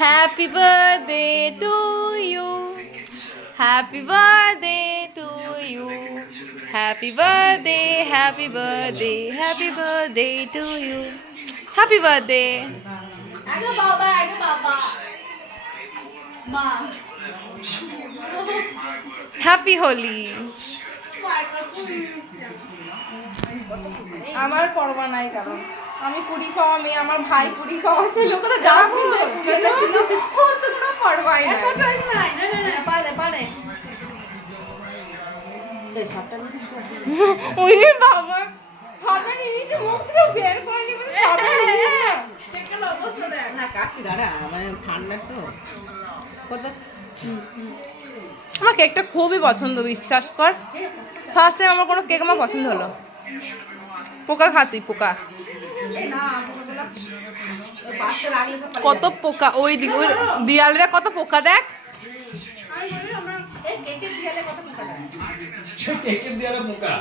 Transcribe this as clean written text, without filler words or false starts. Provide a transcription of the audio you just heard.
Happy birthday to you, happy birthday to you, happy birthday, happy birthday, happy birthday to you, happy birthday. আগে বাবা, আগে বাবা, মা, happy Holi. আমার পরোয়া নাই, কারণ আমি কুড়ি পাওয়া মেয়ে, আমার ভাই কুড়ি পাওয়া ছিল, কোথাও গাছ ছিল, ওর তো কোনো পরোয়াই নাই। ছোট নাই, না না না, পারে পারে। এই সবটা নিস না। ওই বাবা, হাতে নিচে মুখ থেকে বের করে নিবে সবে কেকের অবস্থা দেখ। না কাটছি দাঁড়া, মানে ঠান্ডা তো। কত আমার কেকটা খুবই পছন্দ, বিশ্বাস কর। ফার্স্ট টাইম আমার কোনো কেক আমার পছন্দ হলো। পোকা খা তুই, পোকা। এই না, পাশে রাখলে সব কত পোকা, ওই ওই দিয়ালরে কত পোকা দেখ। আমি বলি আমরা এই কেকের দিয়ালে কত টাকা দেয়? কেকের দিয়ে পোকা